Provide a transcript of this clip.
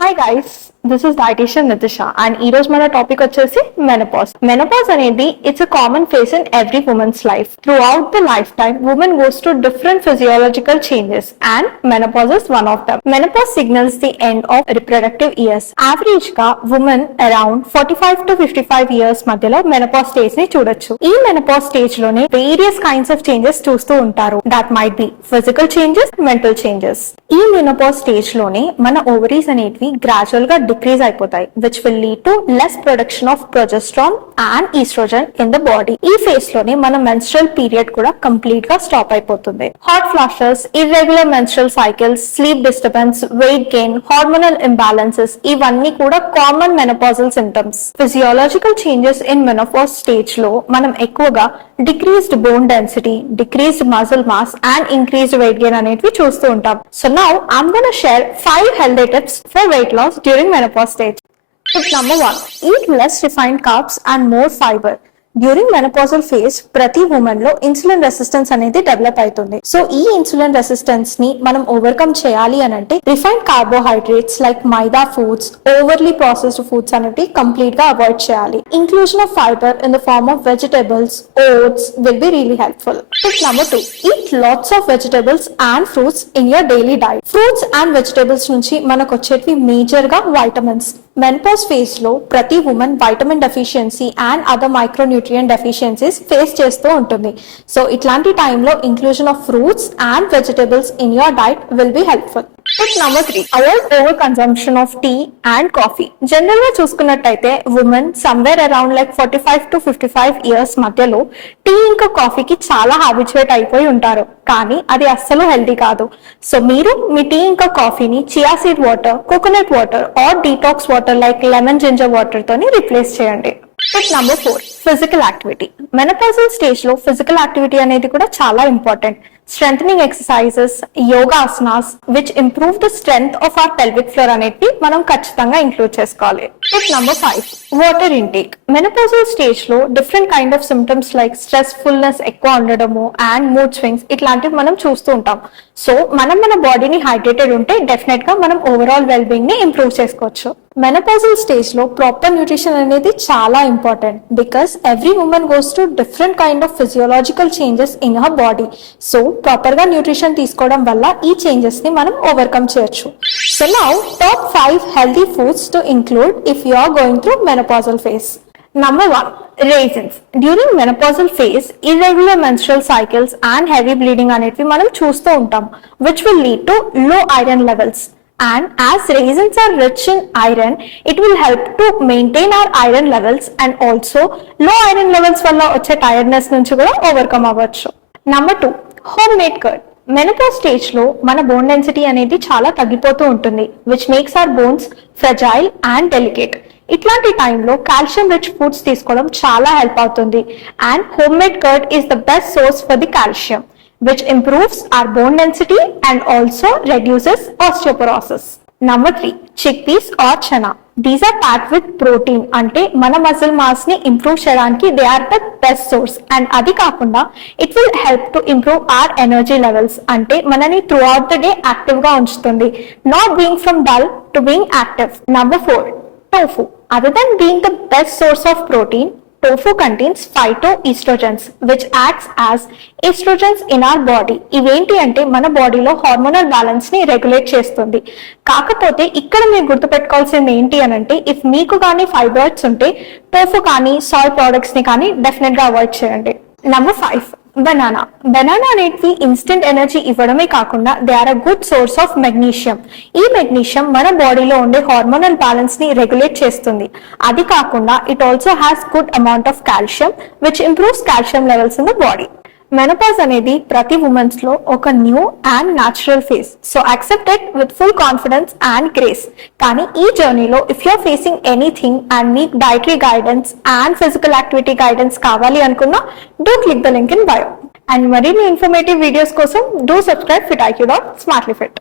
Hi guys, this is dietician Nitisha and ఈ రోజు మన టాపిక్ వచ్చేసి మెనోపాజ్. మెనోపాజ్ అనేది it's a common phase in every women's life. Throughout the life time women goes to different physiological changes and menopause is one of them. Menopause signals the end of reproductive years. Average గా women around 45 to 55 years మధ్యలో menopause stage ని చూడొచ్చు. ఈ menopause stage లోనే various kinds of changes చూస్తూ ఉంటారు. That might be physical changes, mental changes. ఈ menopause stage లోనే మన ovaries అనేటివి gradual గా డిక్రీజ్ అయిపోతాయి, which will lead to less production of progesterone and estrogen in the body. ఈ ఫేజ్ లోనే మన menstrual period కూడా కంప్లీట్ గా స్టాప్ అయిపోతుంది. Hot flashes, irregular menstrual cycles, sleep disturbance, weight gain, hormonal imbalances ఇవన్నీ కూడా common menopausal symptoms. Physiological changes in menopause stage లో మనం ఎక్కువగా decreased bone density, decreased muscle mass and increased weight gain అనేటివి చూస్తూ ఉంటాం. So now I'm going to share 5 healthy tips for weight loss during menopause stage. Tip number 1, eat less refined carbs and more fiber. During menopausal phase ప్రతి women లో insulin resistance అనేది develop అవుతుంది. So ఈ insulin resistance ని మనం overcome చేయాలి అని అంటే refined carbohydrates like maida foods, overly processed foods అనేవి కంప్లీట్ గా అవాయిడ్ చేయాలి. Inclusion of fiber in the form of vegetables, oats will be really helpful. Tip number 2, eat lots of vegetables and fruits in your daily diet. Fruits and vegetables నుంచి మనకు వచ్చేవి major గా vitamins. Menopause phase లో ప్రతి women vitamin deficiency and other micronutrient deficiencies face చేస్తూ ఉంటుంది. So ఇట్లాంటి టైంలో inclusion of fruits and vegetables in your diet will be helpful. Tip number 3, avoid over consumption of tea and coffee. General గా చూసుకున్నట్టయితే women somewhere around 45 to 55 years మధ్యలో tea ఇంకా కాఫీకి చాలా హ్యాబిచువేట్ అయిపోయి ఉంటారు, కానీ అది అస్సలు హెల్దీ కాదు. సో మీరు మీ టీ ఇంకా కాఫీని chia seed water, coconut water or detox water like lemon ginger water తోని రిప్లేస్ చేయండి. Tip number 4, physical activity. Menopausal stage లో ఫిజికల్ యాక్టివిటీ అనేది కూడా చాలా important. Strengthening exercises, yoga asanas which improve the strength of our pelvic floor అనేవి మనం ఖచ్చితంగా include చేసుకోవాలి. Tip number 5, water intake. Menopausal stage లో different kind of symptoms like stressfulness ఎక్కువ ఉండడము అండ్ మూడ్ స్వింగ్స్ ఇట్లాంటివి మనం చూస్తూ ఉంటాం. సో మన బాడీని హైడ్రేటెడ్ ఉంటే డెఫినెట్ గా మనం ఓవరాల్ వెల్ బీయింగ్ ని ఇంప్రూవ్ చేసుకోవచ్చు. మెనోపాజల్ స్టేజ్ లో ప్రాపర్ న్యూట్రిషన్ అనేది చాలా important because every women goes to different kind of physiological changes in her body. So proper గా న్యూట్రిషన్ తీసుకోవడం వల్ల ఈ చేంజెస్ ని మనం ఓవర్కమ్ చేయొచ్చు. So now top 5 healthy foods to include if you are going through menopausal phase. Number 1, raisins. During menopausal phase, irregular menstrual cycles and heavy bleeding అనేటివి మనం చూస్తూ ఉంటాం, which will lead to low iron levels. And as raisins are rich in iron, it will help to maintain our iron levels and also low iron levels వల్ల వచ్చే tiredness నుంచి కూడా overcome అవ్వచ్చు. Number 2, homemade curd. Menopause stage లో మన bone density అనేది చాలా తగ్గిపోతూ ఉంటుంది, which makes hour bones fragile and delicate. ఇట్లాంటి టైంలో కాల్షియం రిచ్ ఫుడ్స్ తీసుకోవడం చాలా హెల్ప్ అవుతుంది. And home made curd is the best source for the calcium which improves our bone density and also reduces osteoporosis. Number 3, chickpeas or chana. These are packed with protein అంటే మన muscle mass ని improve చేయడానికి they are the best source. And అది కాకుండా it will help to improve our energy levels అంటే మనని throughout the day active గా ఉంచుతుంది, not being from dull to being active. Number 4, tofu. Other than being the best source of protein, tofu contains phytoestrogens which acts as estrogens in our body. ఇవేంటి అంటే మన బాడీలో hormonal balance ని regulate చేస్తుంది. కాకపోతే ఇక్కడ మీరు గుర్తుపెట్టుకోవాల్సింది ఏంటి అని అంటే ఇఫ్ మీకు కానీ ఫైబ్రాయిడ్స్ ఉంటే టోఫు కానీ సాయ్ ప్రోడక్ట్స్ ని కానీ డెఫినెట్ గా అవాయిడ్ చేయండి. Number 5, banana. బనానా అనేటివి ఇన్స్టెంట్ ఎనర్జీ ఇవ్వడమే కాకుండా they are a good source of magnesium. ఈ మెగ్నీషియం మన బాడీలో ఉండే హార్మోనల్ బ్యాలెన్స్ ని రెగ్యులేట్ చేస్తుంది. అది కాకుండా it also has good amount of calcium which improves calcium levels in the body. Menopause అనేది ప్రతి ఉమెన్స్ లో ఒక new and natural phase. So accept it with full confidence and grace. కానీ ఈ జర్నీలో if you're facing anything and మీకు dietary guidance and physical activity guidance కావాలి అనుకున్నా do click the link in bio. And మరిన్ని informative videos కోసం do subscribe FitIQ.smartlyfit.